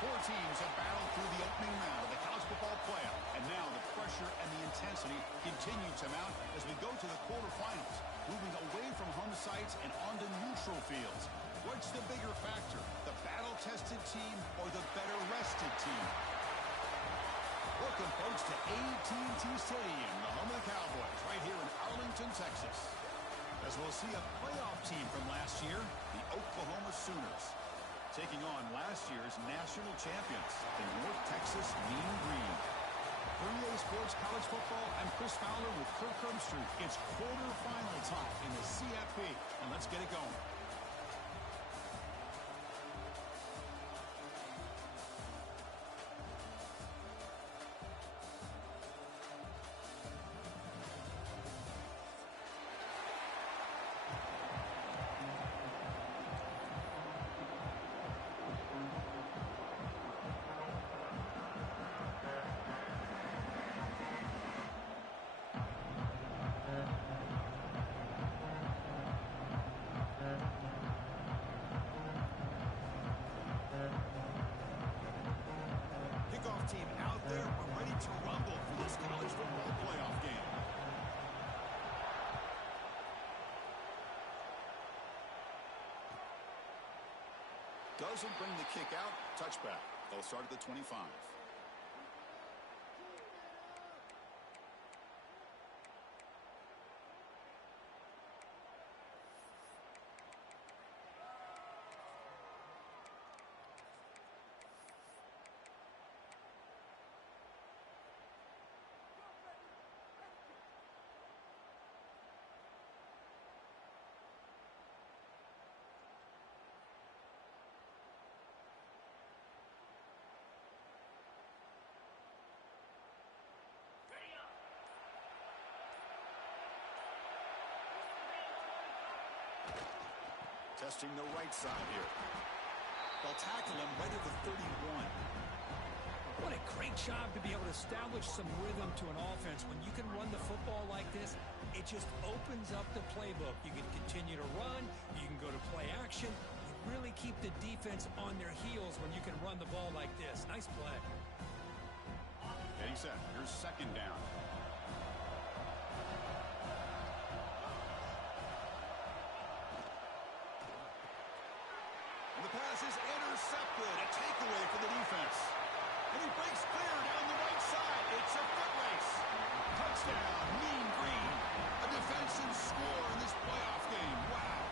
Four teams have battled through the opening round of the college football playoff, and now the pressure and the intensity continue to mount as we go to the quarterfinals, moving away from home sites and onto neutral fields. What's the bigger factor, the battle-tested team or the better-rested team? Welcome, folks, to AT&T Stadium, the home of the Cowboys, right here in Arlington, Texas. As we'll see a playoff team from last year, the Oklahoma Sooners, taking on last year's national champions, the North Texas Mean Green. For EA Sports College Football, I'm Chris Fowler with Kirk Herbstreit. It's quarterfinal time in the CFP, and let's get it going. Team out there, we're ready to rumble for this college football playoff game. Doesn't bring the kick out, touchback. They'll start at the 25. Testing the right side here. They'll tackle him right at the 31. What a great job to be able to establish some rhythm to an offense. When you can run the football like this, it just opens up the playbook. You can continue to run. You can go to play action. You really keep the defense on their heels when you can run the ball like this. Nice play. Getting set. Here's second down. The pass is intercepted. A takeaway for the defense. And he breaks clear down the right side. It's a foot race. Touchdown, Mean Green. A defensive score in this playoff game. Wow.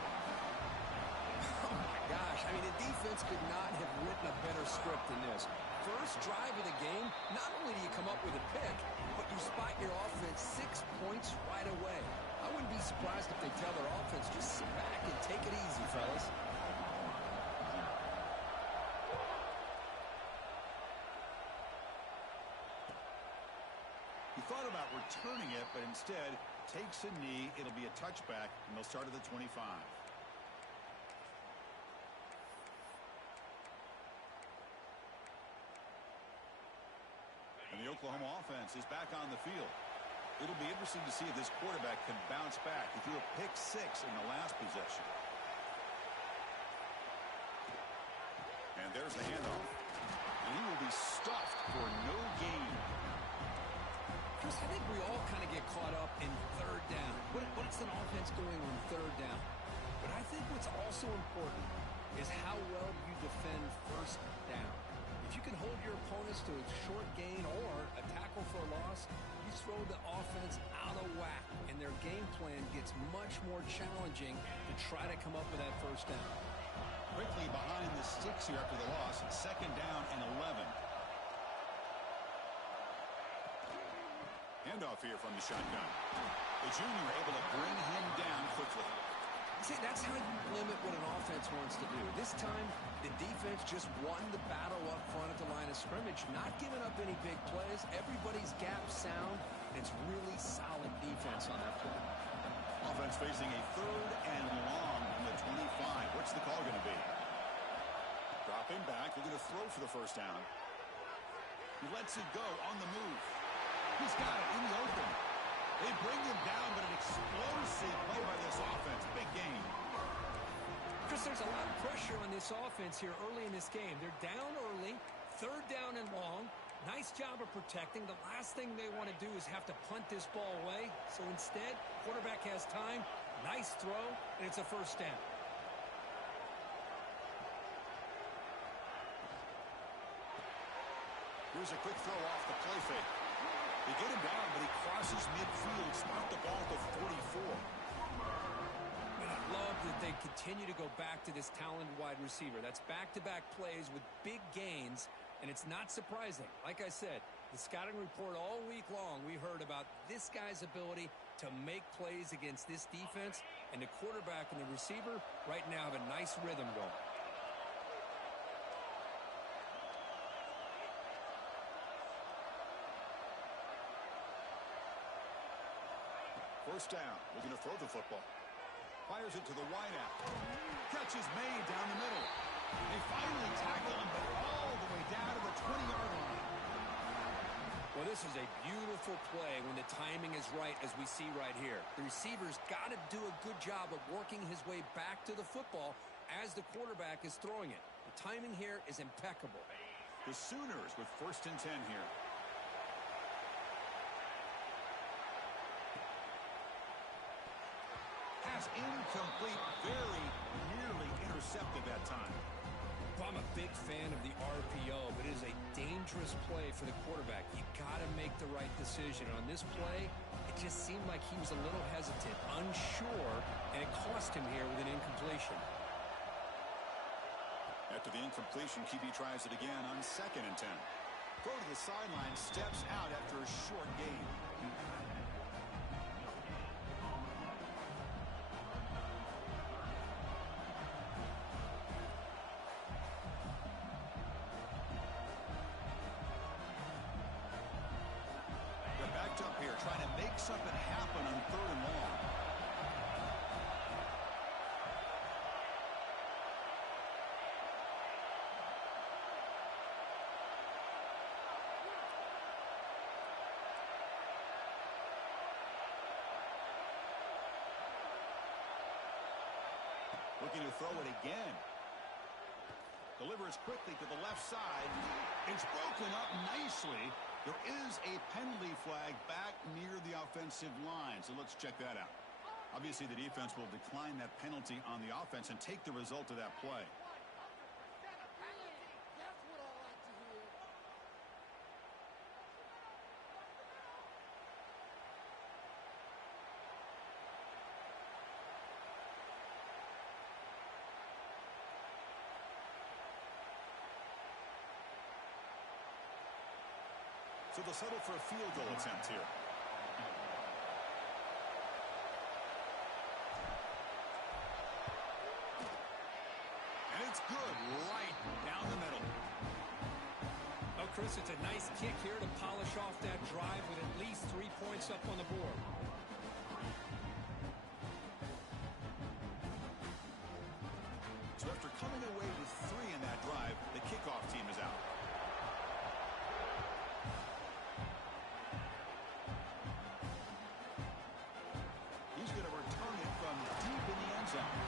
Oh, my gosh. I mean, the defense could not have written a better script than this. First drive of the game, not only do you come up with a pick, but you spot your offense 6 points right away. I wouldn't be surprised if they tell their offense, just sit back and take it easy, fellas. He thought about returning it, but instead takes a knee. It'll be a touchback, and they'll start at the 25. And the Oklahoma offense is back on the field. It'll be interesting to see if this quarterback can bounce back. He threw a pick 6 in the last possession. And there's the handoff. And he will be stuffed for no gain. Chris, I think we all kind of get caught up in third down. What's an offense doing on third down? But I think what's also important is how well you defend first down. If you can hold your opponents to a short gain or a tackle for a loss, you throw the offense out of whack, and their game plan gets much more challenging to try to come up with that first down. Quickly behind the sticks here after the loss. Second down and 11. Handoff here from the shotgun. The junior able to bring him down quickly. See, that's how you limit what an offense wants to do. This time, the defense just won the battle up front at the line of scrimmage, not giving up any big plays. Everybody's gap sound, and it's really solid defense on that play. Offense facing a third and long from the 25. What's the call going to be? Dropping back, looking to throw for the first down. He lets it go on the move. He's got it in the open. They bring him down, but an explosive play by this offense. Big game. Chris, there's a lot of pressure on this offense here early in this game. They're down early, third down and long. Nice job of protecting. The last thing they want to do is have to punt this ball away. So instead, quarterback has time. Nice throw, and it's a first down. Here's a quick throw off the play fake. They get him down, but he crosses midfield, spot the ball to 44. And I love that they continue to go back to this talented wide receiver. That's back-to-back plays with big gains, and it's not surprising. Like I said, the scouting report all week long, we heard about this guy's ability to make plays against this defense, and the quarterback and the receiver right now have a nice rhythm going. First down, looking to throw the football. Fires it to the wideout. Catch is made down the middle. They finally tackle him, but all the way down to the 20-yard line. Well, this is a beautiful play when the timing is right, as we see right here. The receiver's got to do a good job of working his way back to the football as the quarterback is throwing it. The timing here is impeccable. The Sooners with 1st and 10 here. Pass incomplete, very nearly intercepted that time. Well, I'm a big fan of the RPO, but it is a dangerous play for the quarterback. You got to make the right decision. On this play, it just seemed like he was a little hesitant, unsure, and it cost him here with an incompletion. After the incompletion, QB tries it again on 2nd and 10. Throw to the sideline, steps out after a short gain. They're backed up here, trying to make something happen on 3rd and long. Looking to throw it again. Delivers quickly to the left side. It's broken up nicely. There is a penalty flag back near the offensive line, so let's check that out. Obviously, the defense will decline that penalty on the offense and take the result of that play. So they'll settle for a field goal attempt here. And it's good right down the middle. Oh, Chris, it's a nice kick here to polish off that drive with at least 3 points up on the board. So after coming away with 3 in that drive, the kickoff team is out. He's going to return it from deep in the end zone.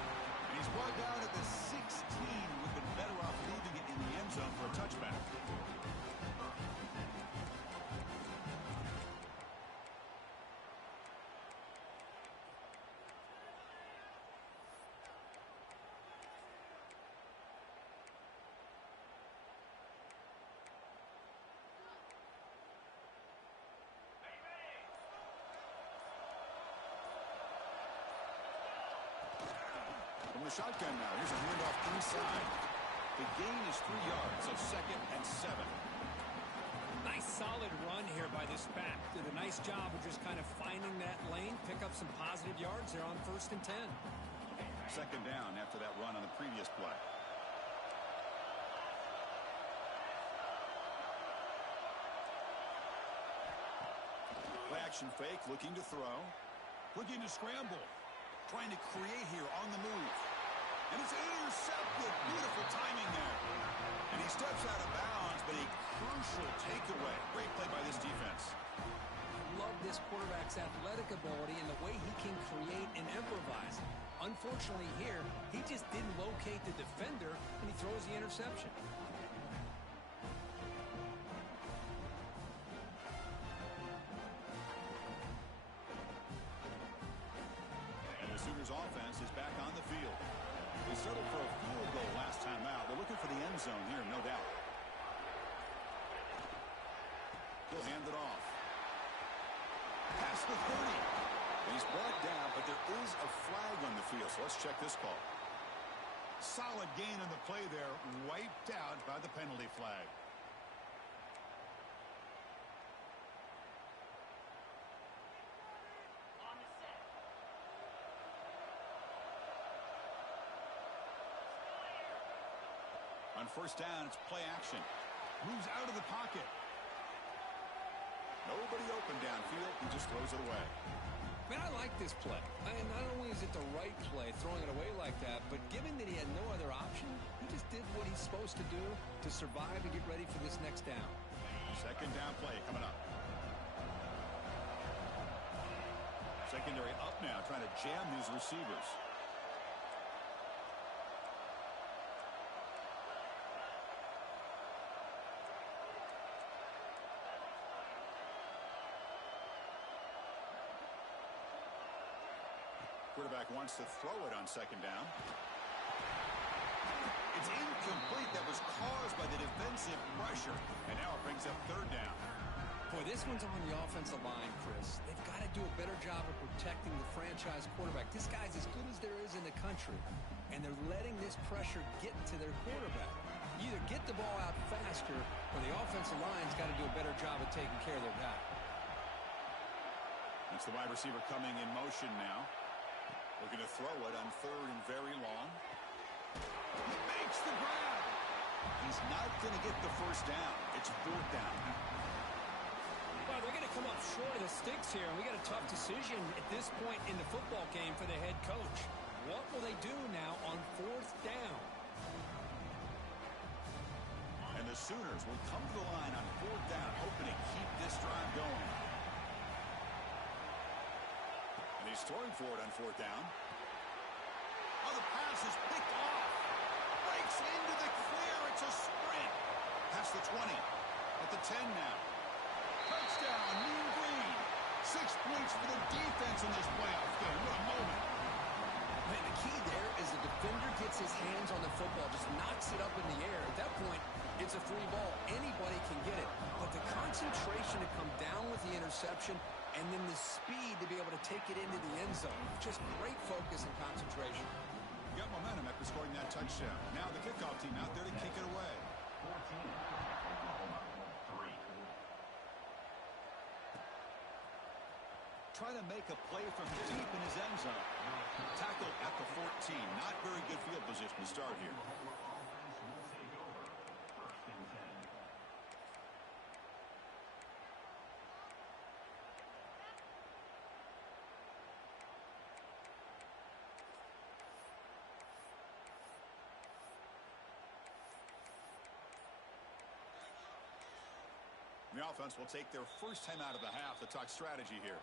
And he's brought down at the 16. We've been better off leaving it in the end zone for a touchback. From the shotgun now, here's a handoff inside. The gain is 3 yards, so 2nd and 7. Nice solid run here by this back. Did a nice job of just kind of finding that lane, pick up some positive yards there on 1st and 10. 2nd down after that run on the previous play. Play action fake, looking to throw. Looking to scramble. Trying to create here on the move. And it's intercepted. Beautiful timing there. And he steps out of bounds, but a crucial takeaway. Great play by this defense. I love this quarterback's athletic ability and the way he can create and improvise. Unfortunately here, he just didn't locate the defender, and he throws the interception. And the Sooners offense is back on the field. They settled for a field goal last time out. They're looking for the end zone here, no doubt. He'll hand it off. Past the 30. He's brought down, but there is a flag on the field, so let's check this call. Solid gain on the play there, wiped out by the penalty flag. On first down, it's play action. Moves out of the pocket. Nobody open downfield. He just throws it away. Man, I like this play. And not only is it the right play, throwing it away like that, but given that he had no other option, he just did what he's supposed to do to survive and get ready for this next down. Second down play coming up. Secondary up now, trying to jam these receivers. Quarterback wants to throw it on second down. It's incomplete. That was caused by the defensive pressure. And now it brings up third down. Boy, this one's on the offensive line, Chris. They've got to do a better job of protecting the franchise quarterback. This guy's as good as there is in the country. And they're letting this pressure get to their quarterback. You either get the ball out faster, or the offensive line's got to do a better job of taking care of their guy. It's the wide receiver coming in motion now. Looking to throw it on third and very long. He makes the grab. He's not going to get the first down. It's fourth down. Well, they're going to come up short of the sticks here, and we got a tough decision at this point in the football game for the head coach. What will they do now on fourth down? And the Sooners will come to the line on fourth down, hoping to keep this drive going. And he's throwing for it on fourth down. Oh, the pass is picked off. Breaks into the clear. It's a sprint. Past the 20. At the 10 now. Touchdown, Mean Green. 6 points for the defense in this playoff game. What a moment. Man, the key there is the defender gets his hands on the football, just knocks it up in the air. At that point, it's a free ball. Anybody can get it. But the concentration to come down with the interception and then the speed to be able to take it into the end zone. Just great focus and concentration. You got momentum after scoring that touchdown. Now the kickoff team out there to kick it away. Trying to make a play from deep in his end zone. Tackle at the 14. Not very good field position to start here. The offense will take their first time out of the half to talk strategy here.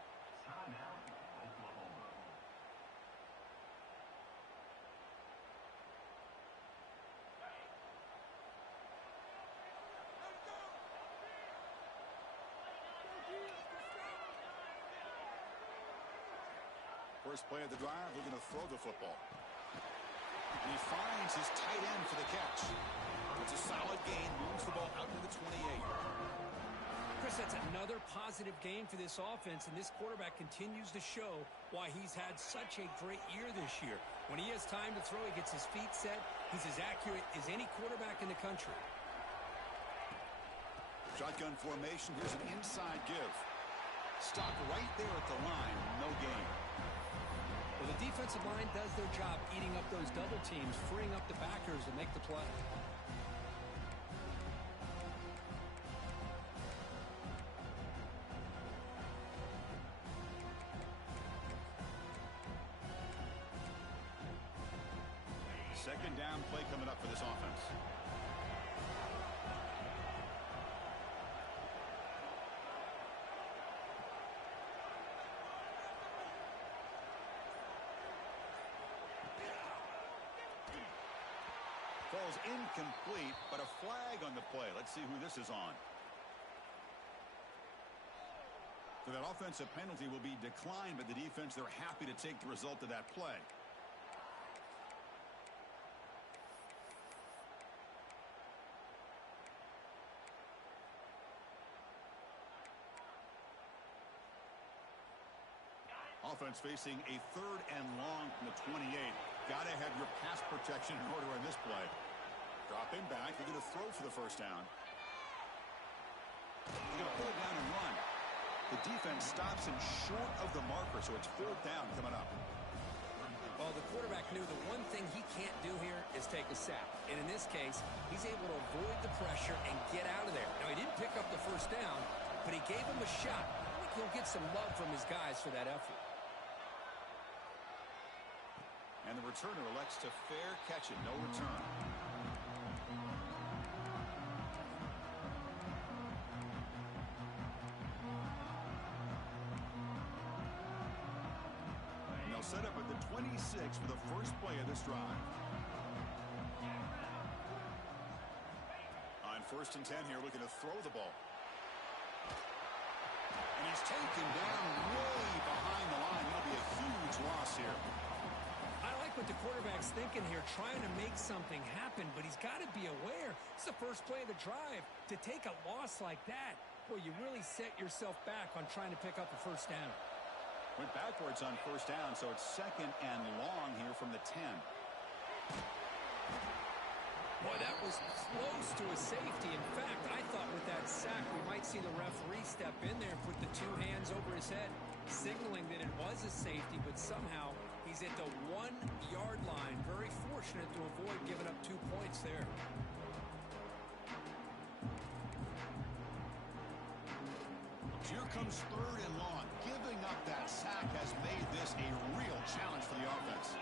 First play of the drive, we're going to throw the football. And he finds his tight end for the catch. It's a solid gain, moves the ball out to the 28. Chris, that's another positive game for this offense, and this quarterback continues to show why he's had such a great year this year. When he has time to throw, he gets his feet set. He's as accurate as any quarterback in the country. Shotgun formation. Here's an inside give. Stop right there at the line. No gain. Well, the defensive line does their job eating up those double teams, freeing up the backers to make the play. Second down play coming up for this offense. ball's incomplete, but a flag on the play. Let's see who this is on. So that offensive penalty will be declined by the defense. They're happy to take the result of that play. Offense facing a 3rd and long from the 28. Got to have your pass protection in order on this play. Dropping back. They're going to throw for the first down. They're going to pull it down and run. The defense stops him short of the marker, so it's 4th down coming up. Well, the quarterback knew the one thing he can't do here is take a sack. And in this case, he's able to avoid the pressure and get out of there. Now, he didn't pick up the first down, but he gave him a shot. I think he'll get some love from his guys for that effort. And the returner elects to fair catch it, no return. And they'll set up at the 26 for the first play of this drive. On 1st and 10 here, looking to throw the ball. And he's taken down way behind the line. That'll be a huge loss here. I like what the quarterback's thinking here, trying to make something happen, but he's got to be aware. It's the first play of the drive. To take a loss like that, boy, you really set yourself back on trying to pick up a first down. Went backwards on 1st down, so it's 2nd and long here from the 10. Boy, that was close to a safety. In fact, I thought with that sack, we might see the referee step in there and put the 2 hands over his head, signaling that it was a safety, but somehow he's at the 1-yard line. Very fortunate to avoid giving up 2 points there. Here comes 3rd and long. Giving up that sack has made this a real challenge for the offense.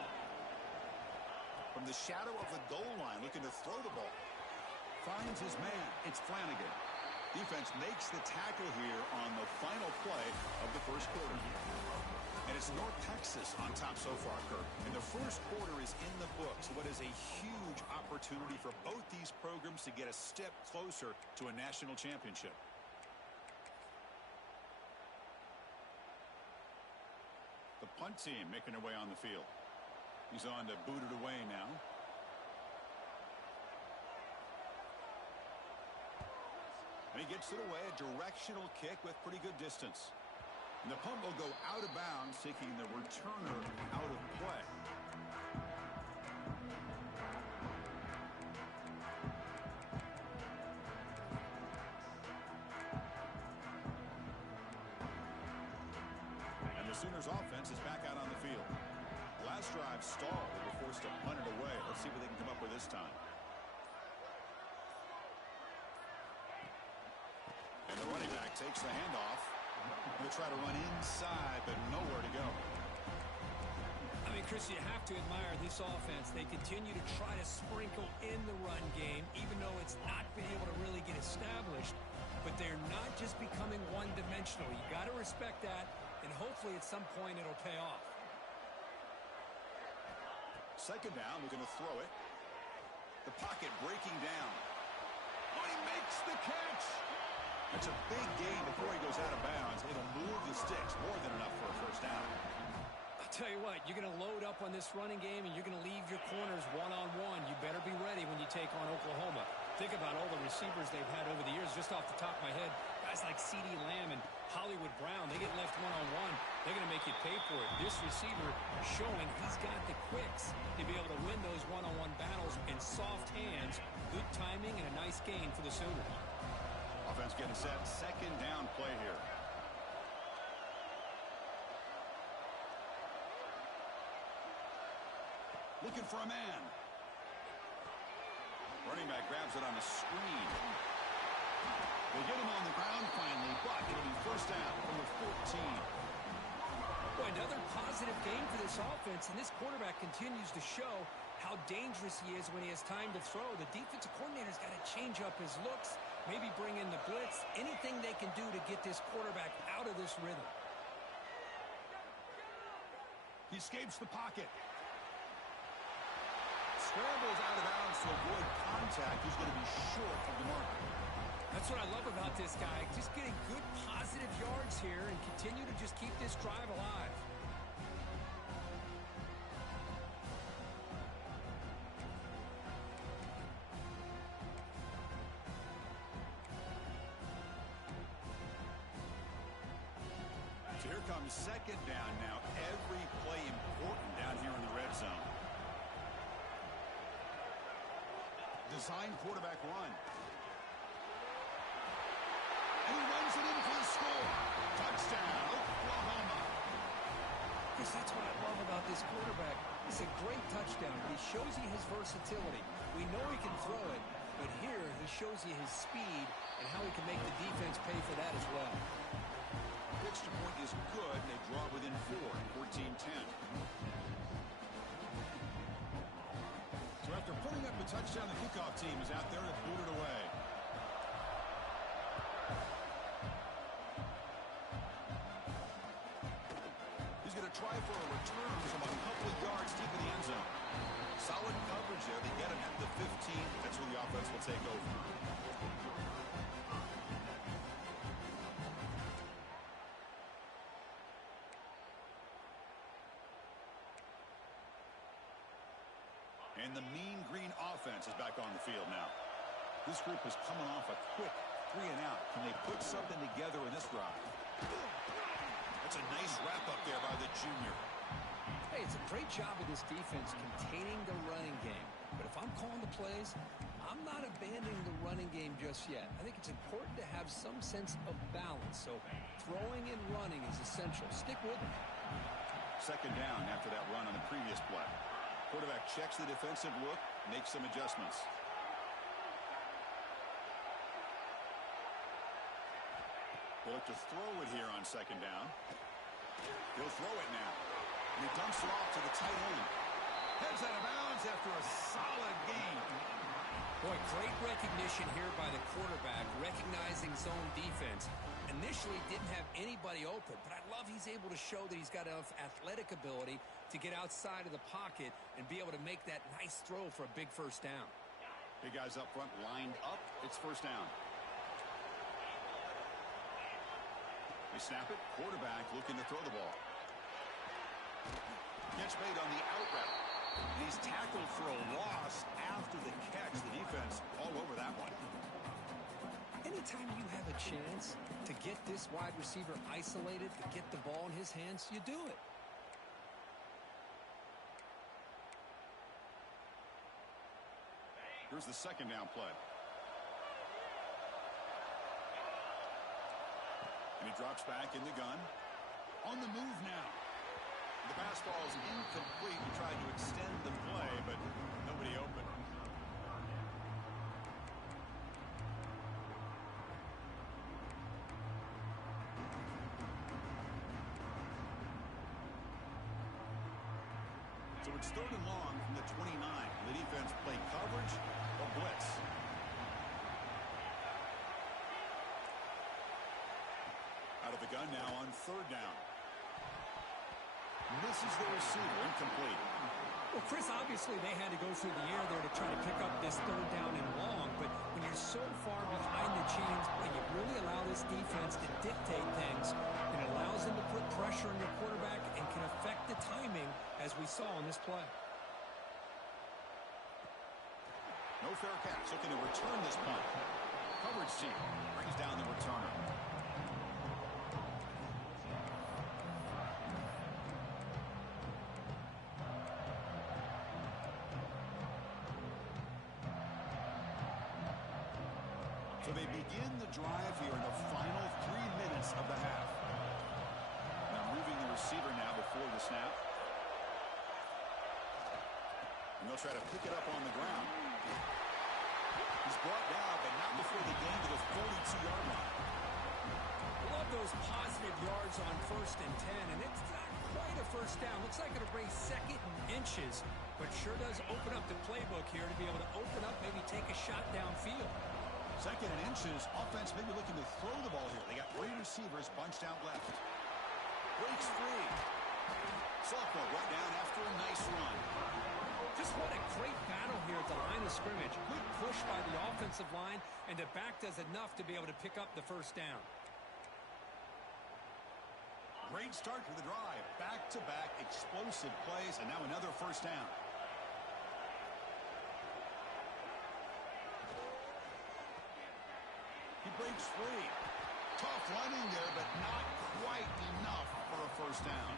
From the shadow of the goal line, looking to throw the ball. Finds his man. It's Flanagan. Defense makes the tackle here on the final play of the first quarter. And it's North Texas on top so far, Kirk. And the first quarter is in the books. What is a huge opportunity for both these programs to get a step closer to a national championship. The punt team making their way on the field. He's on to boot it away now. And he gets it away, a directional kick with pretty good distance. And the punt will go out of bounds, taking the returner out of play. And the Sooners offense is back out on the field. Last drive stalled. They were forced to punt it away. Let's see what they can come up with this time. And the running back takes the handoff. They'll try to run inside, but nowhere to go. I mean, Chris, you have to admire this offense. They continue to try to sprinkle in the run game, even though it's not been able to really get established. But they're not just becoming one-dimensional. You got to respect that, and hopefully at some point it'll pay off. 2nd down, looking to throw it. The pocket breaking down. Oh, he makes the catch. That's a big gain before he goes out of bounds. It'll move the sticks more than enough for a first down. I'll tell you what, you're going to load up on this running game, and you're going to leave your corners one-on-one. You better be ready when you take on Oklahoma. Think about all the receivers they've had over the years. Just off the top of my head, guys like CeeDee Lamb and Hollywood Brown, they get left one-on-one. They're going to make you pay for it. This receiver showing he's got the quicks to be able to win those one-on-one battles in soft hands. Good timing and a nice gain for the Sooners. Offense getting set. 2nd down play here. Looking for a man. Running back grabs it on the screen. They get him on the ground finally, but it'll be first down from the 14. Boy, another positive game for this offense, and this quarterback continues to show how dangerous he is when he has time to throw. The defensive coordinator's got to change up his looks, maybe bring in the blitz, anything they can do to get this quarterback out of this rhythm. He escapes the pocket. scrambles out of bounds to avoid contact. He's going to be short of the mark. That's what I love about this guy. Just getting good positive yards here and continue to just keep this drive alive. So here comes second down now. Every play important down here in the red zone. Design quarterback run. And he runs it in for the score. Touchdown, Oklahoma. Yes, that's what I love about this quarterback. It's a great touchdown, but he shows you his versatility. We know he can throw it, but here he shows you his speed and how he can make the defense pay for that as well. Pitch to point is good, and they draw within 4, 14-10. So after putting up a touchdown, the kickoff team is out there to boot it away. He's going to try for a return from a couple of yards deep in the end zone. Solid coverage there. They get him at the 15. That's where the offense will take over. And the Mean Green offense is back on the field now. This group is coming off a quick 3-and-out. Can they put something together in this drive? That's a nice wrap-up there by the junior. Hey, it's a great job of this defense containing the running game. But if I'm calling the plays, I'm not abandoning the running game just yet. I think it's important to have some sense of balance. So throwing and running is essential. Stick with it. Second down after that run on the previous play. Quarterback checks the defensive look, makes some adjustments. They look to throw it here on second down. He'll throw it now. And he dumps it off to the tight end. Heads out of bounds after a solid game. Boy, great recognition here by the quarterback, recognizing zone defense. Initially didn't have anybody open, but I love he's able to show that he's got enough athletic ability to get outside of the pocket and be able to make that nice throw for a big first down. Big guys up front lined up. It's first down. They snap it. Quarterback looking to throw the ball. Catch made on the out route. He's tackled for a loss after the catch. The defense all over that one. Anytime you have a chance to get this wide receiver isolated, to get the ball in his hands, you do it. Here's the second down play. And he drops back in the gun. On the move now. The pass ball is incomplete. He tried to extend the play, but nobody open. So it's third and long from the 29. The defense play coverage or blitz. Out of the gun now on third down. Misses the receiver, incomplete. Well, Chris, obviously they had to go through the air there to try to pick up this third down and long, but when you're so far behind the chains, when you really allow this defense to dictate things, it allows them to put pressure on your quarterback and can affect the timing, as we saw in this play. No fair catch, looking to return this punt. Coverage team brings down the returner. So they begin the drive here in the final 3 minutes of the half. Now moving the receiver now before the snap. And they'll try to pick it up on the ground. He's brought down, but not before they gain to the 42-yard line. I love those positive yards on 1st and 10, and it's not quite a first down. Looks like it'll bring second and inches, but sure does open up the playbook here to be able to open up, maybe take a shot downfield. Second and inches, offense maybe looking to throw the ball here. They got 3 receivers bunched out left. Breaks free. Sophomore brought down after a nice run. Just what a great battle here at the line of scrimmage. Good push by the offensive line, and the back does enough to be able to pick up the first down. Great start to the drive. Back-to-back explosive plays, and now another first down. He breaks free. Tough running there, but not quite enough for a first down.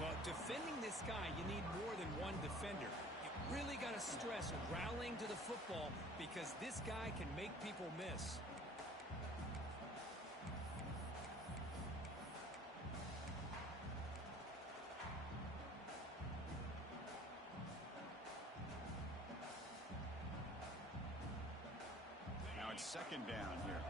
Well, defending this guy, you need more than one defender. You really got to stress rallying to the football because this guy can make people miss. Now it's second down here.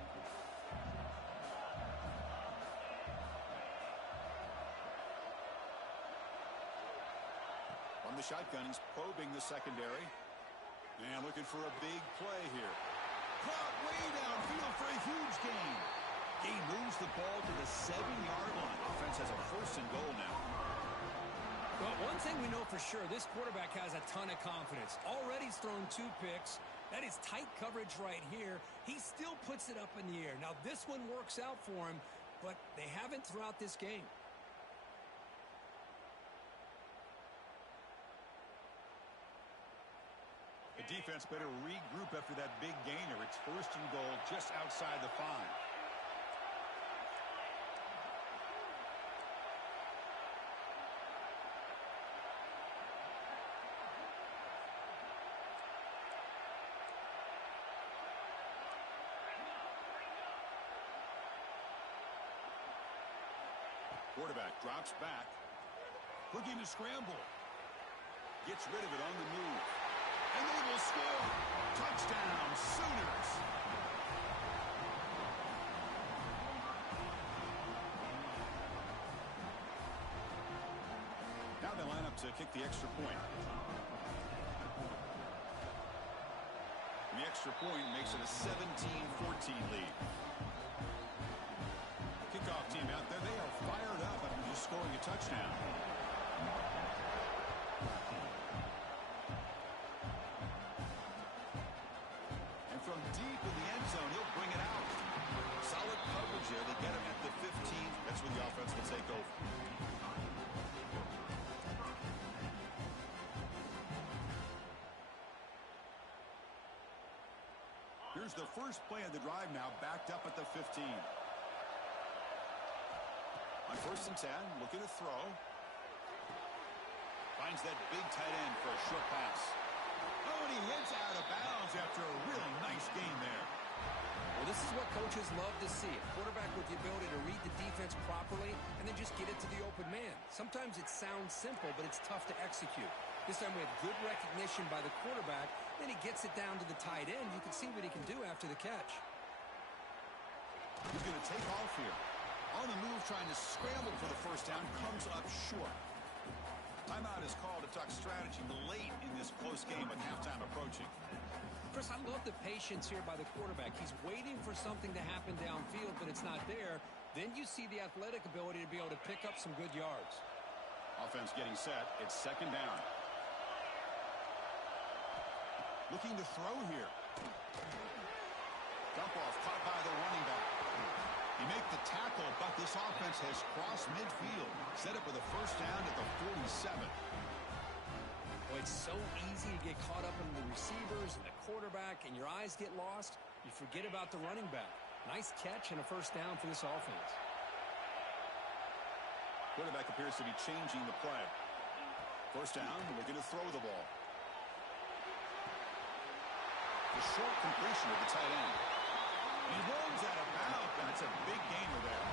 On the shotgun, he's probing the secondary. And looking for a big play here. Caught way downfield for a huge gain. He moves the ball to the 7-yard line. Offense has a first and goal now. Well, one thing we know for sure, this quarterback has a ton of confidence. Already he's thrown 2 picks. That is tight coverage right here. He still puts it up in the air. Now, this one works out for him, but they haven't throughout this game. The defense better regroup after that big gainer. It's first and goal just outside the 5. Quarterback drops back. Looking to scramble. Gets rid of it on the move. And they will score. Touchdown, Sooners. Now they line up to kick the extra point. And the extra point makes it a 17-14 lead. Kickoff team out there, they are fired up after just scoring a touchdown. And from deep in the end zone, he'll bring it out. Solid coverage there. They get him at the 15. That's when the offense will take over. Here's the first play of the drive now, backed up at the 15. On first and 10, looking to throw. Finds that big tight end for a short pass. Oh, and he hits out of bounds after a really nice gain there. Well, this is what coaches love to see. A quarterback with the ability to read the defense properly and then just get it to the open man. Sometimes it sounds simple, but it's tough to execute. This time we have good recognition by the quarterback. Then he gets it down to the tight end. You can see what he can do after the catch. He's going to take off here. On the move, trying to scramble for the first down, comes up short. Timeout is called to talk strategy late in this close game with halftime approaching. Chris, I love the patience here by the quarterback. He's waiting for something to happen downfield, but it's not there. Then you see the athletic ability to be able to pick up some good yards. Offense getting set. It's second down. Looking to throw here. Dump off caught by the running back. He make the tackle, but this offense has crossed midfield. Set up with a first down at the 47. Well, it's so easy to get caught up in the receivers and the quarterback, and your eyes get lost. You forget about the running back. Nice catch and a first down for this offense. Quarterback appears to be changing the play. First down, looking to throw the ball. The short completion of the tight end. He runs out of bounds. That's a big gainer there.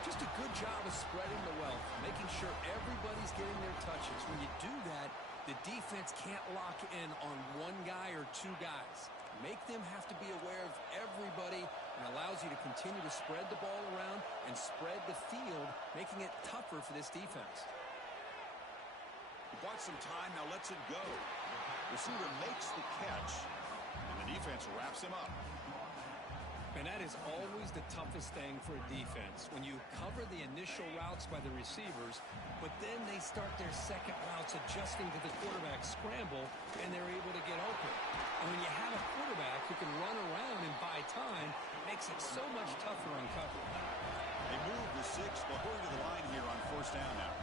Just a good job of spreading the wealth, making sure everybody's getting their touches. When you do that, the defense can't lock in on one guy or 2 guys. Make them have to be aware of everybody and allows you to continue to spread the ball around and spread the field, making it tougher for this defense. He bought some time, now lets it go. Receiver makes the catch, and the defense wraps him up. And that is always the toughest thing for a defense, when you cover the initial routes by the receivers, but then they start their second routes adjusting to the quarterback scramble, and they're able to get open. And when you have a quarterback who can run around and buy time, it makes it so much tougher on coverage. They move the 6, but hurry to the line here on first down now.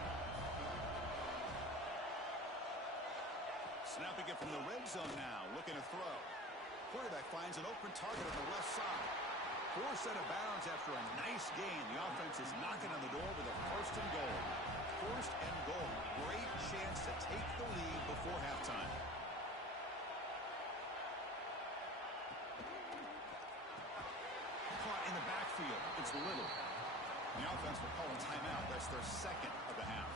Snapping it from the red zone now, looking to throw. Quarterback finds an open target on the left side. Forced out of bounds after a nice gain. The offense is knocking on the door with a first and goal. First and goal. Great chance to take the lead before halftime. Caught in the backfield. It's Little. The offense will call a timeout. That's their second of the half.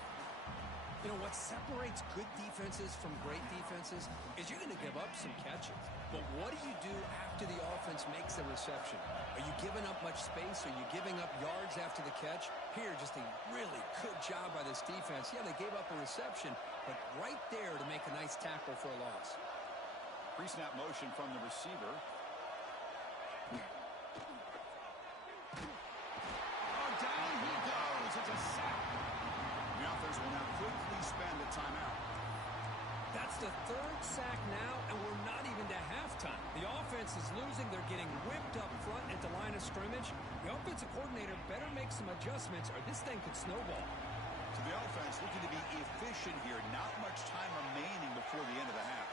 You know, what separates good defenses from great defenses is you're going to give up some catches. But what do you do after the offense makes the reception? Are you giving up much space? Are you giving up yards after the catch? Here, just a really good job by this defense. Yeah, they gave up a reception, but right there to make a nice tackle for a loss. Pre-snap motion from the receiver. Oh, down he goes. It's a sack. The offense will now quickly spend a timeout. That's the third sack now, and we're not even to halftime. The offense is losing. They're getting whipped up front at the line of scrimmage. The offensive coordinator better make some adjustments, or this thing could snowball. So the offense looking to be efficient here. Not much time remaining before the end of the half.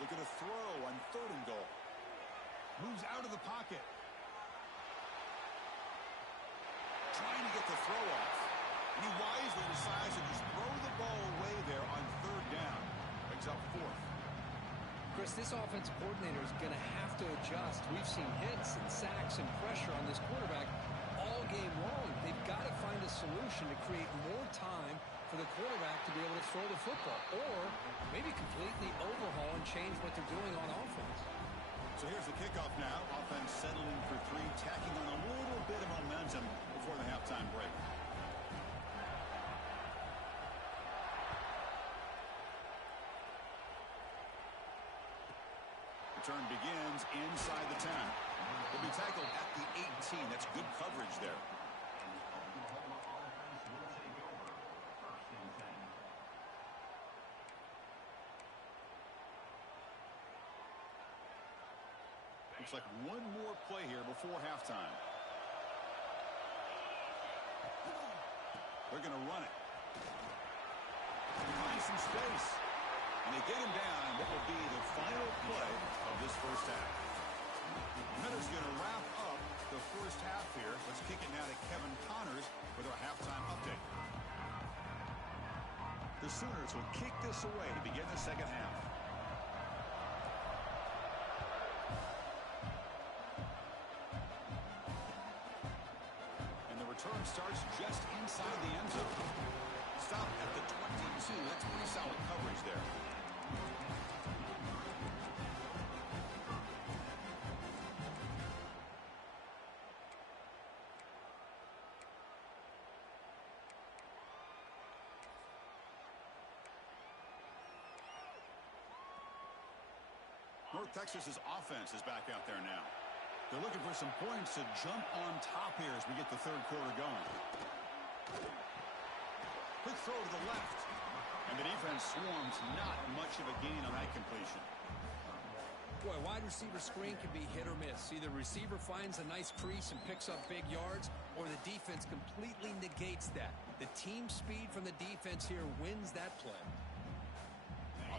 Looking to throw on third and goal. Moves out of the pocket. Trying to get the throw off. And he wisely decides to just throw the ball away there on third down. Brings up fourth. Chris, this offensive coordinator is going to have to adjust. We've seen hits and sacks and pressure on this quarterback all game long. They've got to find a solution to create more time for the quarterback to be able to throw the football, or maybe completely overhaul and change what they're doing on offense. So here's the kickoff now. Offense settling for 3, tacking on a little bit of momentum before the halftime break. Return begins inside the 10. Will be tackled at the 18. That's good coverage there. Looks like one more play here before halftime. They're going to run it. He finds some space. And they get him down on what will be the final play of this first half. Minutes going to wrap up the first half here. Let's kick it now to Kevin Connors with our halftime update. The Sooners will kick this away to begin the second half. Return starts just inside the end zone. Stop at the 22. That's pretty solid coverage there. North Texas's offense is back out there now. They're looking for some points to jump on top here as we get the third quarter going. Quick throw to the left. And the defense swarms. Not much of a gain on that completion. Boy, wide receiver screen can be hit or miss. Either receiver finds a nice crease and picks up big yards, or the defense completely negates that. The team speed from the defense here wins that play.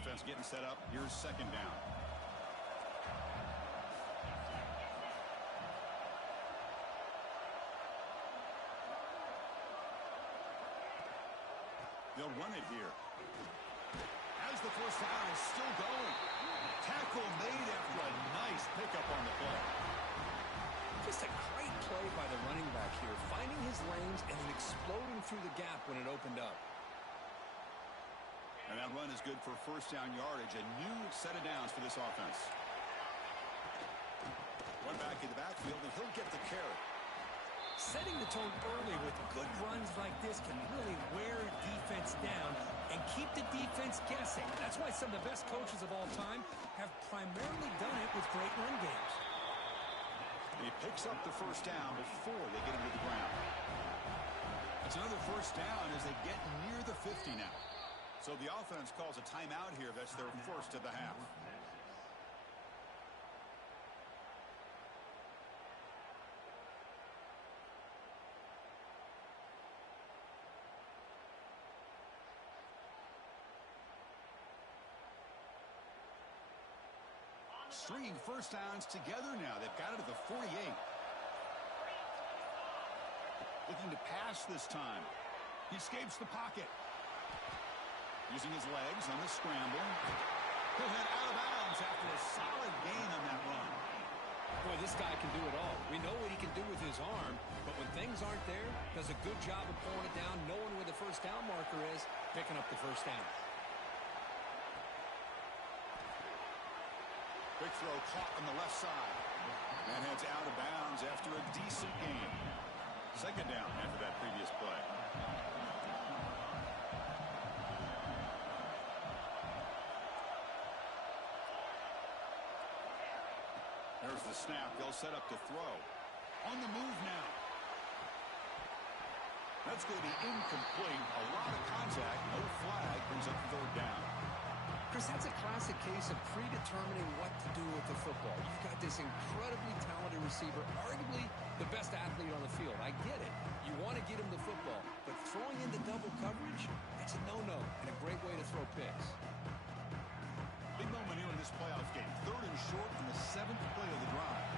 Offense getting set up. Here's second down. They'll run it here. As the first down is still going. Tackle made after a nice pickup on the play. Just a great play by the running back here, finding his lanes and then exploding through the gap when it opened up. And that run is good for first down yardage. A new set of downs for this offense. One back in the backfield, and he'll get the carry. Setting the tone early with good runs like this can really wear defense down and keep the defense defense guessing. That's why some of the best coaches of all time have primarily done it with great run games. He picks up the first down before they get him to the ground. It's another first down as they get near the 50 now. So the offense calls a timeout here. That's their first of the half. Stringing first downs together now. They've got it at the 48. Looking to pass this time. He escapes the pocket. Using his legs on the scramble. He'll head out of bounds after a solid gain on that run. Boy, this guy can do it all. We know what he can do with his arm, but when things aren't there, does a good job of pulling it down, knowing where the first down marker is, picking up the first down. Big throw caught on the left side. And heads out of bounds after a decent gain. Second down after that previous play. There's the snap. They'll set up to throw. On the move now. That's going to be incomplete. A lot of contact. No flag. Brings up third down. Chris, that's a classic case of predetermining what to do with the football. You've got this incredibly talented receiver, arguably the best athlete on the field. I get it. You want to get him the football, but throwing into double coverage, that's a no-no and a great way to throw picks. Big moment here in this playoff game. Third and short in the 7th play of the drive.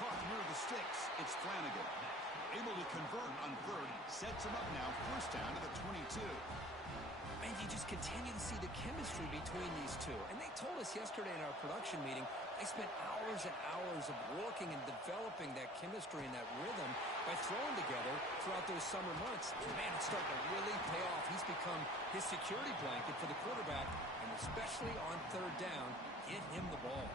Caught near the sticks. It's Flanagan. Able to convert on third. Sets him up now. First down to the 22. And you just continue to see the chemistry between these two. And they told us yesterday in our production meeting, they spent hours and hours of working and developing that chemistry and that rhythm by throwing together throughout those summer months. Man, it's starting to really pay off. He's become his security blanket for the quarterback, and especially on third down, get him the ball.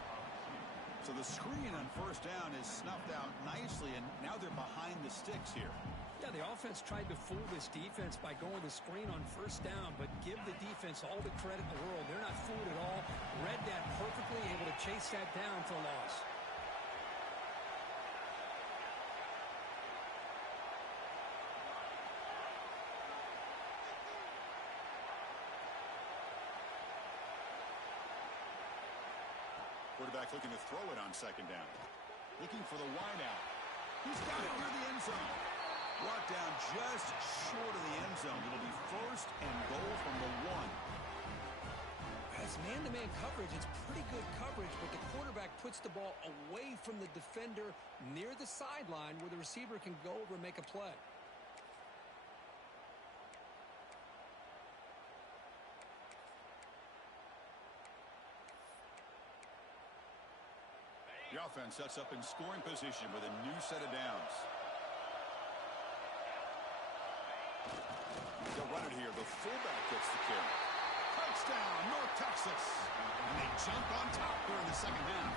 So the screen on first down is snuffed out nicely, and now they're behind the sticks here. Yeah, the offense tried to fool this defense by going to screen on first down, but give the defense all the credit in the world. They're not fooled at all. Read that perfectly, able to chase that down for a loss. Quarterback looking to throw it on second down. Looking for the wideout. He's got it near the end zone. Brought down just short of the end zone. It'll be first and goal from the 1. As man-to-man coverage, it's pretty good coverage, but the quarterback puts the ball away from the defender near the sideline where the receiver can go over and make a play. The offense sets up in scoring position with a new set of downs. They'll run it here. The fullback gets the carry. Touchdown, North Texas. And they jump on top here in the second half.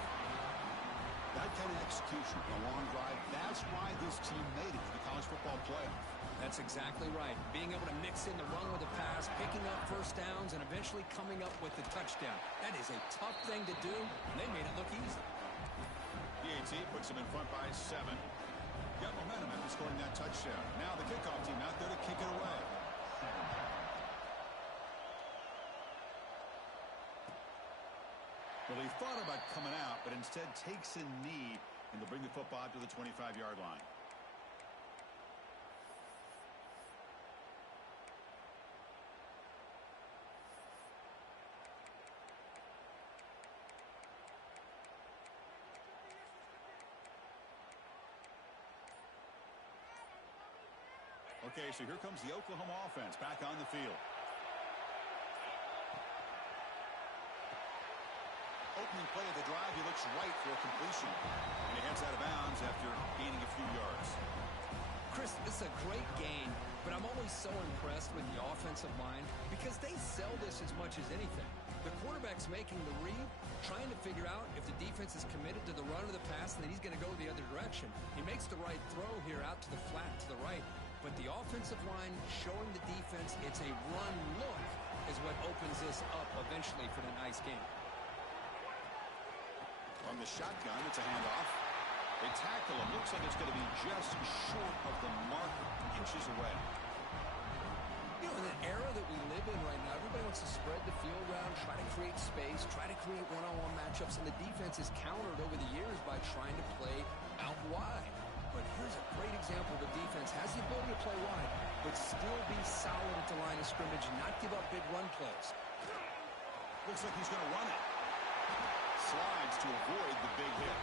That kind of execution, a long drive, that's why this team made it to the college football playoff. That's exactly right. Being able to mix in the run with the pass, picking up first downs, and eventually coming up with the touchdown. That is a tough thing to do, and they made it look easy. PAT puts them in front by 7. Got momentum after scoring that touchdown. Now the kickoff team out there to kick it away. Well, he thought about coming out, but instead takes a knee, and they'll bring the football to the 25-yard line. Okay, so here comes the Oklahoma offense back on the field. Opening play of the drive, he looks right for a completion. And he heads out of bounds after gaining a few yards. Chris, this is a great gain, but I'm always so impressed with the offensive line because they sell this as much as anything. The quarterback's making the read, trying to figure out if the defense is committed to the run or the pass, and then he's going to go the other direction. action. He makes the right throw here out to the flat to the right. But the offensive line showing the defense it's a run look is what opens this up eventually for the nice game. On the shotgun, it's a handoff. They tackle him. Looks like it's going to be just short of the marker, inches away. You know, in the era that we live in right now, everybody wants to spread the field around, try to create space, try to create one-on-one matchups, and the defense is countered over the years by trying to play out wide. But here's a great example of a defense has the ability to play wide, but still be solid at the line of scrimmage and not give up big run plays. Looks like he's going to run it. Slides to avoid the big hit.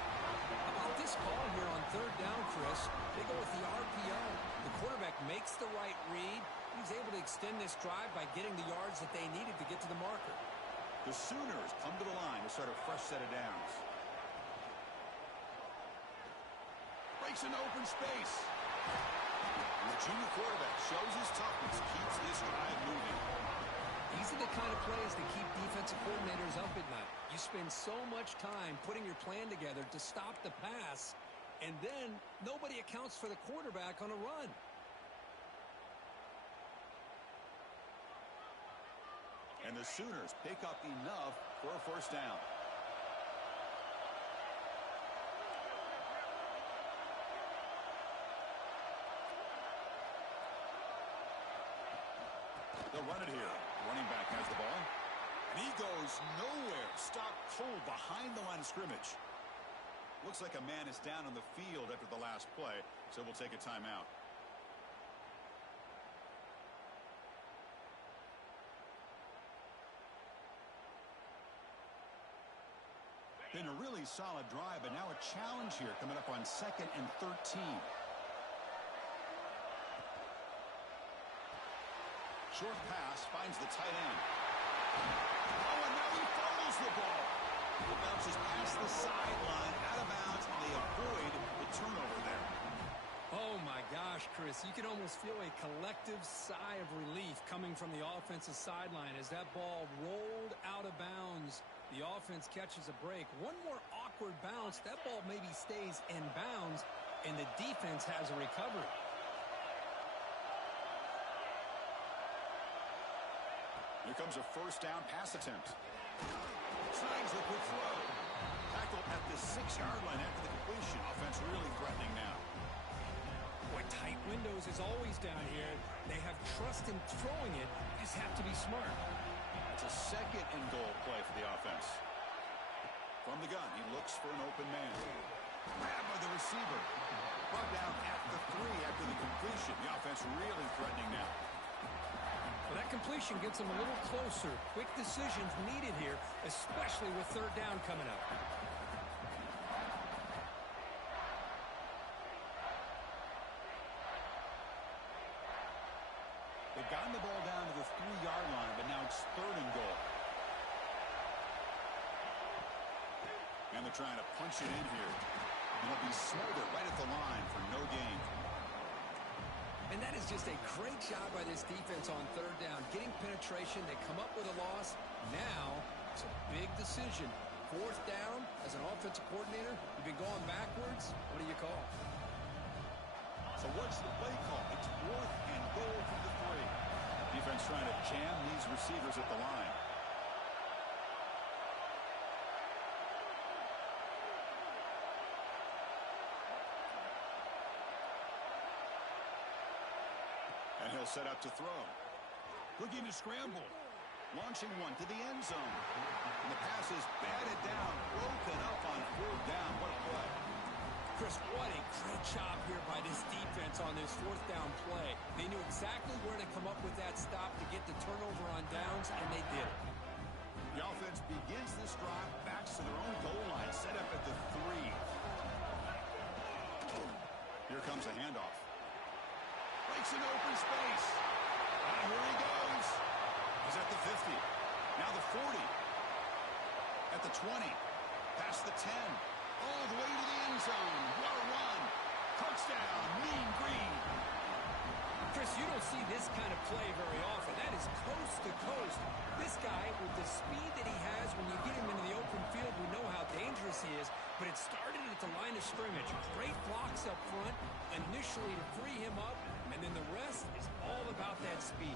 How about this call here on third down, Chris? They go with the RPO. The quarterback makes the right read. He's able to extend this drive by getting the yards that they needed to get to the marker. The Sooners come to the line to start a fresh set of downs. Breaks into open space. And the junior quarterback shows his toughness, keeps this drive moving. These are the kind of plays that keep defensive coordinators up at night. You spend so much time putting your plan together to stop the pass, and then nobody accounts for the quarterback on a run. And the Sooners pick up enough for a first down. They'll run it here. Running back has the ball. And he goes nowhere. Stopped cold behind the line of scrimmage. Looks like a man is down on the field after the last play, so we'll take a timeout. Been a really solid drive, but now a challenge here coming up on 2nd and 13. Short pass finds the tight end. Oh, and now he fumbles the ball. It bounces past the sideline, out of bounds, and they avoid the turnover there. Oh, my gosh, Chris. You can almost feel a collective sigh of relief coming from the offensive sideline as that ball rolled out of bounds. The offense catches a break. One more awkward bounce. That ball maybe stays in bounds, and the defense has a recovery. Here comes a first down pass attempt. Signs the quick throw. Tackle at the 6-yard line after the completion. Offense really threatening now. Boy, tight windows is always down here. They have trust in throwing it. Just have to be smart. It's a 2nd and goal play for the offense. From the gun, he looks for an open man. Grab by the receiver. Brought down at the 3 after the completion. The offense really threatening now. Well, that completion gets them a little closer. Quick decisions needed here, especially with third down coming up. They've gotten the ball down to the 3-yard line, but now it's 3rd and goal. And they're trying to punch it in here. And it'll be smothered right at the line for no gain. And that is just a great job by this defense on third down. Getting penetration, they come up with a loss. Now, it's a big decision. 4th down, as an offensive coordinator, you've been going backwards. What do you call? So what's the play call? It's 4th and goal from the 3. Defense trying to jam these receivers at the line. And he'll set up to throw. Looking to scramble. Launching one to the end zone. And the pass is batted down, broken up on 4th down. What a play. Chris, what a great job here by this defense on this 4th down play. They knew exactly where to come up with that stop to get the turnover on downs, and they did it. The offense begins this drive, backs to their own goal line, set up at the 3. Here comes a handoff. Breaks into open space. Here he goes. He's at the 50. Now the 40. At the 20. Past the 10. All the way to the end zone. What a run. Touchdown. Mean Green. Chris, you don't see this kind of play very often. That is coast to coast. This guy, with the speed that he has, when you get him into the open field, we know how dangerous he is. but it started at the line of scrimmage. Great blocks up front, initially to free him up, and then the rest is all about that speed.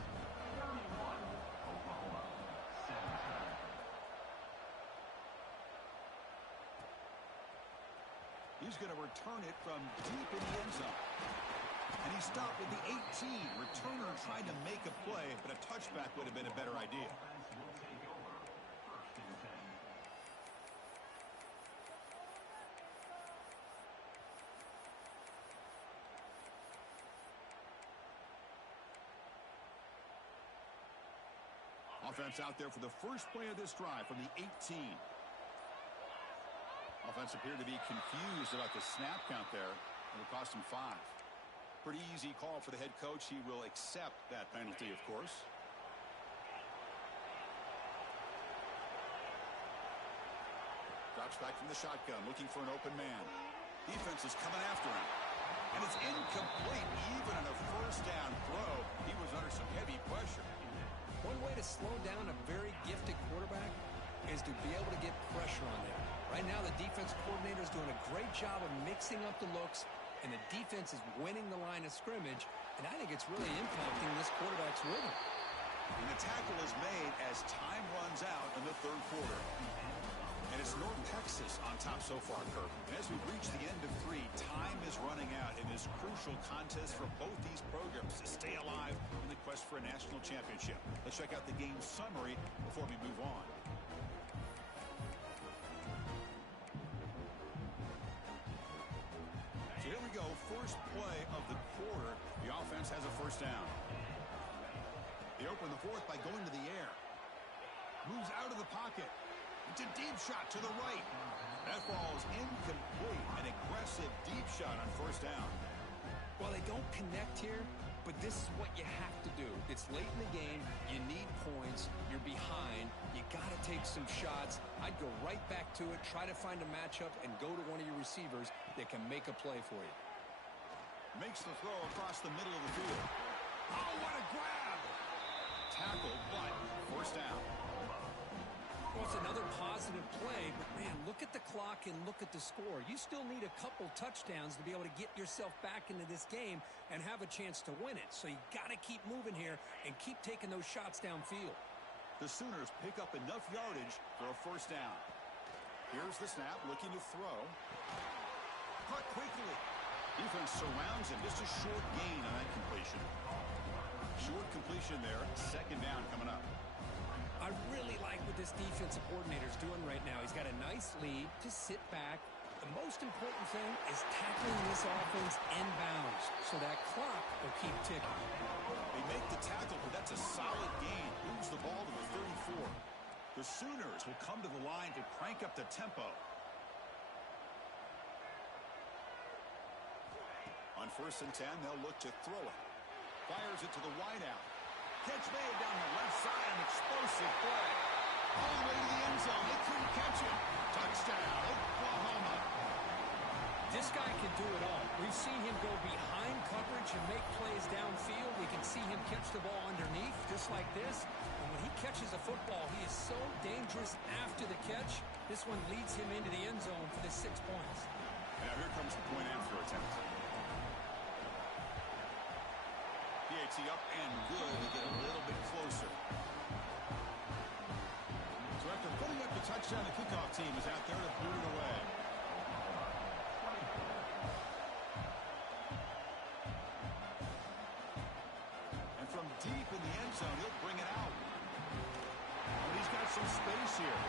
He's going to return it from deep in the end zone. And he stopped with the 18. Returner tried to make a play, but a touchback would have been a better idea. Offense out there for the first play of this drive from the 18. Offense appeared to be confused about the snap count there. It will cost him 5. Pretty easy call for the head coach. He will accept that penalty, of course. Drops back from the shotgun, looking for an open man. Defense is coming after him. And it's incomplete, even on a first down throw. He was under some heavy pressure. One way to slow down a very gifted quarterback is to be able to get pressure on them. Right now, the defense coordinator is doing a great job of mixing up the looks, and the defense is winning the line of scrimmage, and I think it's really impacting this quarterback's rhythm. And the tackle is made as time runs out in the third quarter. And it's North Texas on top so far, Kirk. And as we reach the end of 3, time is running out in this crucial contest for both these programs to stay alive in the quest for a national championship. Let's check out the game summary before we move on. So here we go, first play of the quarter. The offense has a first down. They open the fourth by going to the air. Moves out of the pocket. It's a deep shot to the right. That ball is incomplete. An aggressive deep shot on first down. Well, they don't connect here, but this is what you have to do. It's late in the game. You need points. You're behind. You got to take some shots. I'd go right back to it, try to find a matchup, and go to one of your receivers that can make a play for you. Makes the throw across the middle of the field. Oh, what a grab! Tackled, but first down. Well, it's another positive play, but, man, look at the clock and look at the score. You still need a couple touchdowns to be able to get yourself back into this game and have a chance to win it. So you got to keep moving here and keep taking those shots downfield. The Sooners pick up enough yardage for a first down. Here's the snap, looking to throw. Caught quickly. Defense surrounds him. Just a short gain on that completion. Short completion there. Second down coming up. I really like what this defensive coordinator is doing right now. He's got a nice lead to sit back. The most important thing is tackling this offense inbounds so that clock will keep ticking. They make the tackle, but that's a solid gain. Moves the ball to the 34. The Sooners will come to the line to crank up the tempo. On 1st and 10, they'll look to throw it. Fires it to the wideout. Catch made down the left side, an explosive play. All the way to the end zone. They couldn't catch it. Touchdown, Oklahoma. This guy can do it all. We've seen him go behind coverage and make plays downfield. We can see him catch the ball underneath, just like this. And when he catches a football, he is so dangerous after the catch. This one leads him into the end zone for the 6 points. Now here comes the point after attempt. PAT up and good to get a little bit closer. So after putting up the touchdown, the kickoff team is out there to boot it away. And from deep in the end zone, he'll bring it out. And he's got some space here.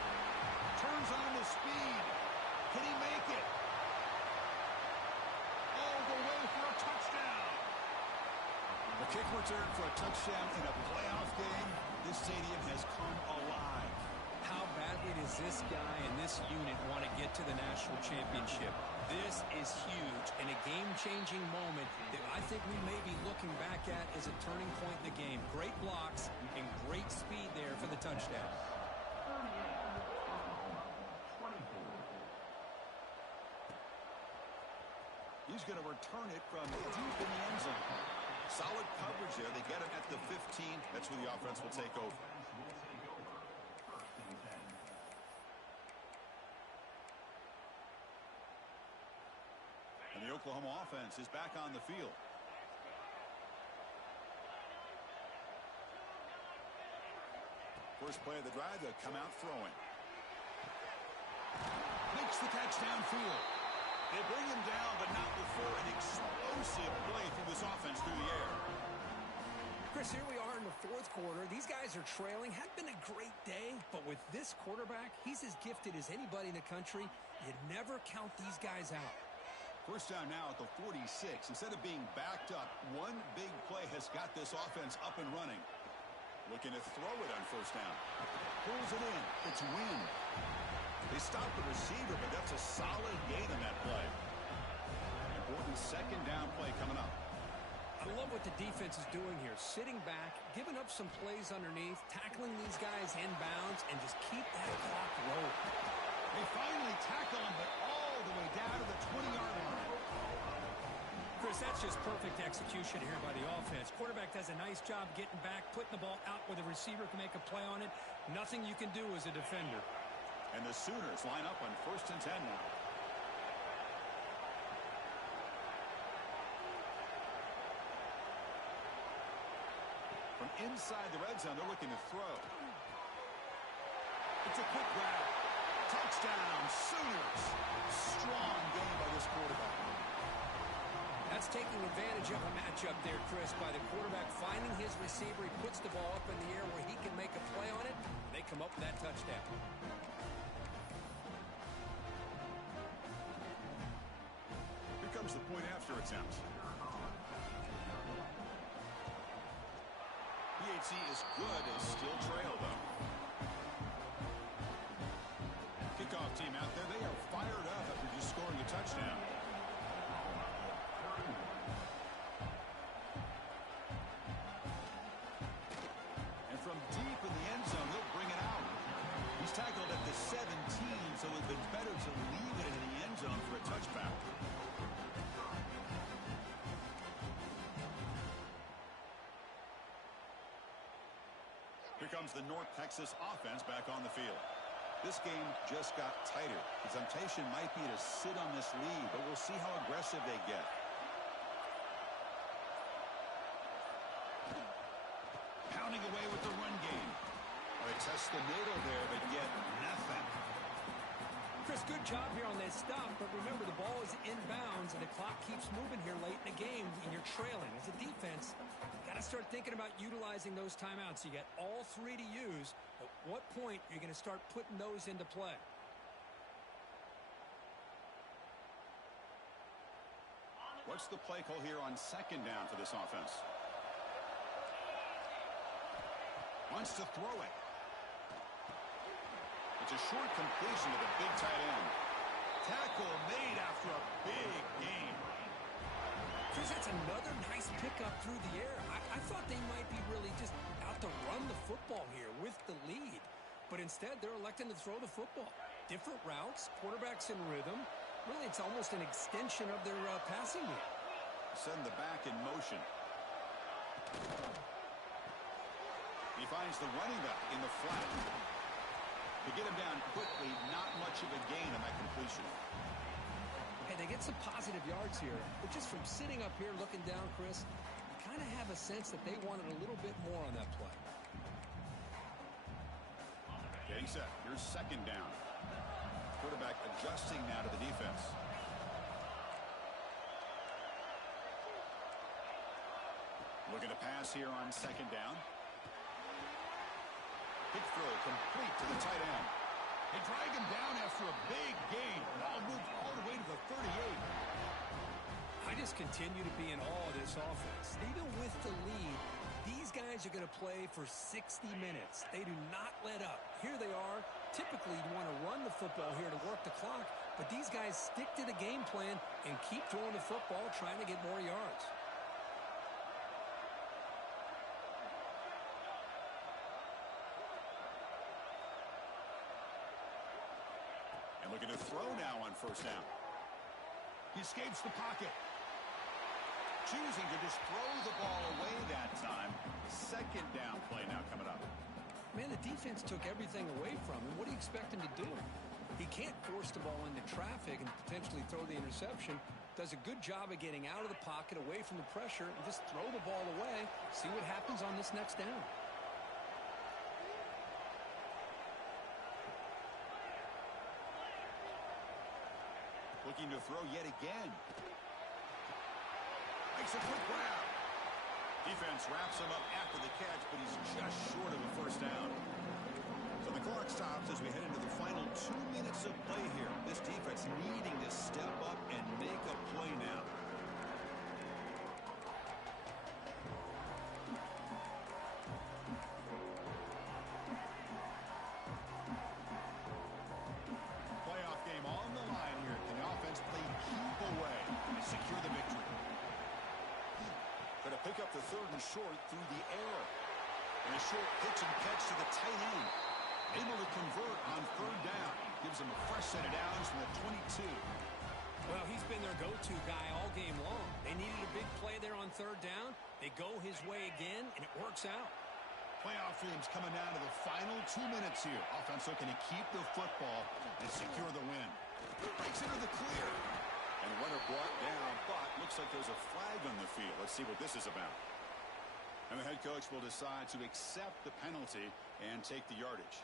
Turns on the speed. Can he make it? All the way for a touchdown. A kick return for a touchdown in a playoff game. This stadium has come alive. How badly does this guy and this unit want to get to the national championship? This is huge and a game-changing moment that I think we may be looking back at as a turning point in the game. Great blocks and great speed there for the touchdown. He's going to return it from deep in the end zone. Solid coverage there. They get him at the 15. That's where the offense will take over. And the Oklahoma offense is back on the field. First play of the drive, they'll come out throwing. Makes the catch downfield. They bring him down, but not before an explosive play through this offense through the air. Chris, here we are in the fourth quarter. These guys are trailing. Hadn't been a great day, but with this quarterback, he's as gifted as anybody in the country. You never count these guys out. First down now at the 46. Instead of being backed up, one big play has got this offense up and running. Looking to throw it on first down. Pulls it in. It's Wynn. They stop the receiver, but that's a solid gain on that play. Important second down play coming up. I love what the defense is doing here. Sitting back, giving up some plays underneath, tackling these guys inbounds, and just keep that clock rolling. They finally tackle him, but all the way down to the 20-yard line. Chris, that's just perfect execution here by the offense. Quarterback does a nice job getting back, putting the ball out where the receiver can make a play on it. Nothing you can do as a defender. And the Sooners line up on 1st and 10 now. From inside the red zone, they're looking to throw. It's a quick grab. Touchdown, Sooners. Strong game by this quarterback. That's taking advantage of a matchup there, Chris, by the quarterback finding his receiver. He puts the ball up in the air where he can make a play on it. They come up with that touchdown. Here comes the point after attempt. PHC is good and still trail, though. Kickoff team out there, they are fired up after just scoring a touchdown. And from deep in the end zone, they'll bring it out. He's tackled at the 17, so it's been better to leave it in the end zone for a touchback. Here comes the North Texas offense back on the field. This game just got tighter. The temptation might be to sit on this lead, but we'll see how aggressive they get. Pounding away with the run game. They test the middle there, but yet nothing. Chris, good job here on that stop, but remember the ball is inbounds and the clock keeps moving here late in the game and you're trailing. As a defense, got to start thinking about utilizing those timeouts. You got all three to use. At what point are you going to start putting those into play? What's the play call here on second down for this offense? Wants to throw it. It's a short completion to the big tight end. Tackle made after a big gain. Chris, that's another nice pickup through the air. I thought they might be really just out to run the football here with the lead. But instead, they're electing to throw the football. Different routes, quarterbacks in rhythm. Really, it's almost an extension of their passing game. Send the back in motion. He finds the running back in the flat. To get him down quickly, not much of a gain on that completion. Hey, they get some positive yards here, but just from sitting up here looking down, Chris, you kind of have a sense that they wanted a little bit more on that play. Getting set. Here's second down. Quarterback adjusting now to the defense. Looking to pass here on second down. Big throw complete to the tight end. They drag him down after a big gain. Ball moved all the way to the 38. I just continue to be in awe of this offense. Even with the lead, these guys are going to play for 60 minutes. They do not let up. Here they are. Typically, you want to run the football here to work the clock, but these guys stick to the game plan and keep throwing the football, trying to get more yards. Looking to throw now on first down. He escapes the pocket. Choosing to just throw the ball away that time. Second down play now coming up. Man, the defense took everything away from him. What do you expect him to do? He can't force the ball into traffic and potentially throw the interception. Does a good job of getting out of the pocket, away from the pressure, and just throw the ball away. See what happens on this next down. Looking to throw yet again. Makes a quick grab. Defense wraps him up after the catch, but he's just short of a first down. So the clock stops as we head into the final 2 minutes of play here. This defense needing to step up and make a play now. Playoff game on the line here. Can the offense play keep away and secure the victory? Going to pick up the 3rd and short through the air. And a short pitch and catch to the tight end. Able to convert on 3rd down. Gives him a fresh set of downs from the 22. Well, he's been their go-to guy all game long. They needed a big play there on 3rd down. They go his way again, and it works out. Playoff dreams coming down to the final 2 minutes here. Offense looking to keep the football and secure the win. Breaks into the clear. And runner brought down, but looks like there's a flag on the field. Let's see what this is about. And the head coach will decide to accept the penalty and take the yardage.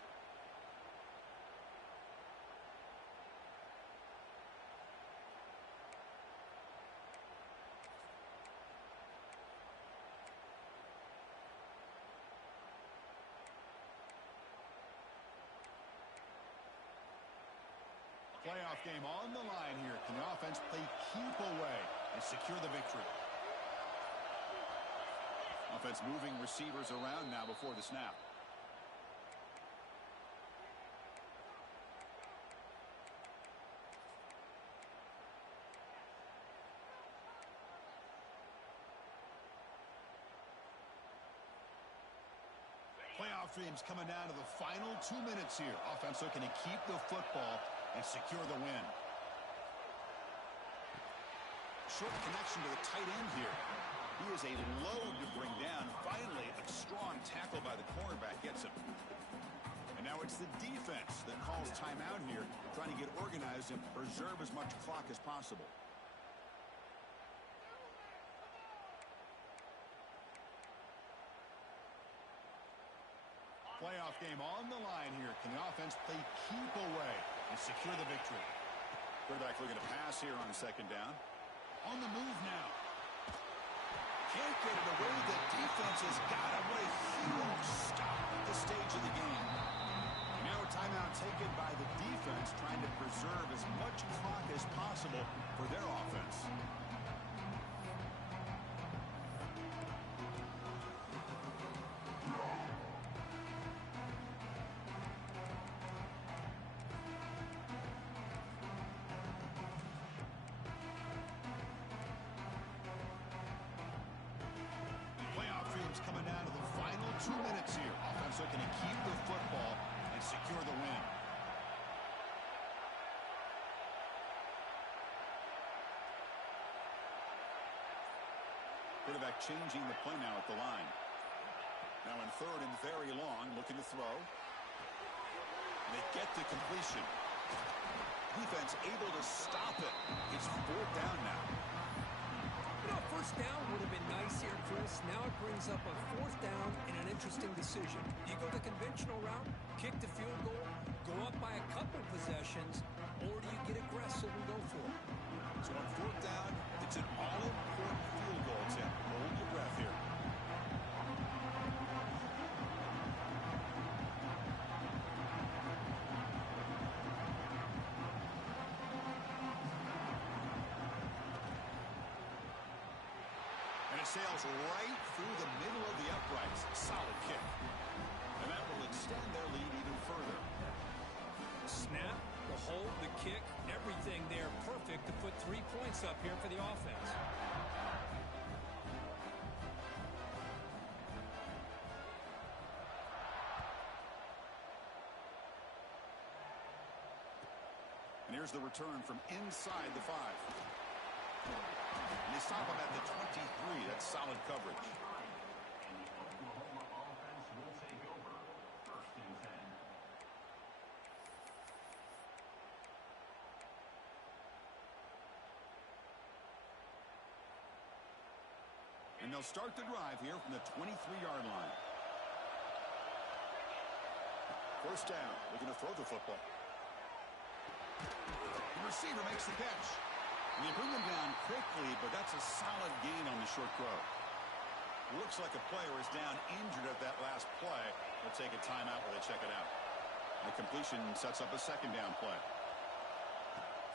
Playoff game on the line here. Can the offense play keep away and secure the victory? Offense moving receivers around now before the snap. Playoff dreams coming down to the final 2 minutes here. Offense looking to keep the football and secure the win. Short connection to the tight end here. He is a load to bring down. Finally, a strong tackle by the cornerback gets him. And now it's the defense that calls timeout here, trying to get organized and preserve as much clock as possible. Playoff game on the line here. Can the offense play keep away and secure the victory? Quarterback looking to pass here on 2nd down. On the move now. Can't get it away. The defense has got him. What a huge stop at this stage of the game. And now a timeout taken by the defense, trying to preserve as much clock as possible for their offense. Coming down to the final 2 minutes here. Offense looking to keep the football and secure the win. Quarterback changing the play now at the line. Now in 3rd and very long, looking to throw. And they get the completion. Defense able to stop it. It's 4th down now. You know, 1st down would have been nice here, Chris. Now it brings up a 4th down and an interesting decision. You go the conventional route, kick the field goal, go up by a couple possessions, or do you get aggressive and go for it? So on 4th down, it's an all-important field goal attempt. Hold your breath here. Sails right through the middle of the uprights. Solid kick. And that will extend their lead even further. Snap, the hold, the kick, everything there perfect to put 3 points up here for the offense. And here's the return from inside the 5. And they stop him at the 23. That's solid coverage. And the Oklahoma offense will take over 1st and 10. And they'll start the drive here from the 23-yard line. First down, looking to throw the football. The receiver makes the catch. And they bring him down quickly, but that's a solid gain on the short throw. Looks like a player is down injured at that last play. They'll take a timeout while they check it out. The completion sets up a second down play.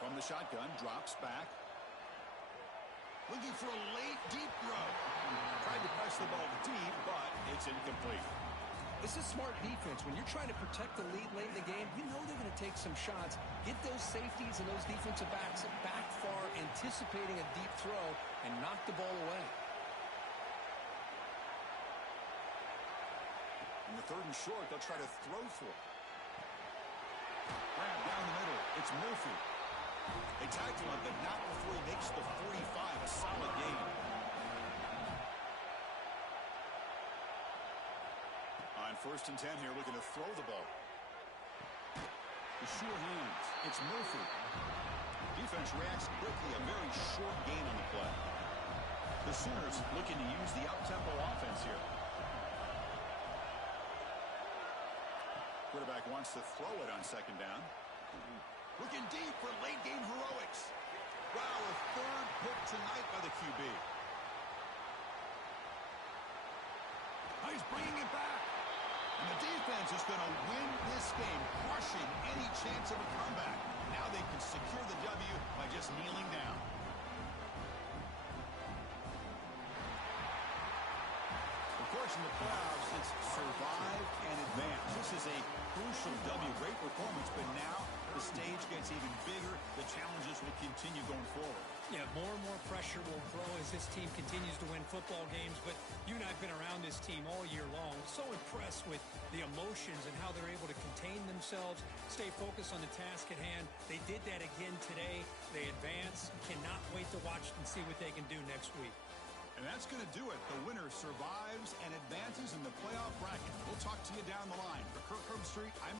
From the shotgun, drops back. Looking for a late, deep throw. Tried to press the ball deep, but it's incomplete. This is smart defense. When you're trying to protect the lead late in the game, you know they're going to take some shots, get those safeties and those defensive backs back far, anticipating a deep throw, and knock the ball away. In the third and short, they'll try to throw for it. Grab down the middle. It's Murphy. They tackle him, but not before he makes the 45. A solid gain. On 1st and 10 here, looking to throw the ball. The sure hands. It's Murphy. Defense reacts quickly. A very short gain on the play. The Sooners looking to use the up-tempo offense here. Quarterback wants to throw it on 2nd down. Looking deep for late-game heroics. Wow, a third pick tonight by the QB. He's bringing it back. And the defense is going to win this game, crushing any chance of a comeback. Now they can secure the W by just kneeling down. Of course, in the playoffs, it's survive and advance. This is a crucial W. Great performance, but now the stage gets even bigger. The challenges will continue going forward. Yeah, more and more pressure will grow as this team continues to win football games, but you and I have been around this team all year long. So impressed with the emotions and how they're able to contain themselves, stay focused on the task at hand. They did that again today. They advance. Cannot wait to watch and see what they can do next week. And that's going to do it. The winner survives and advances in the playoff bracket. We'll talk to you down the line. For Kirk Herbstreit, I'm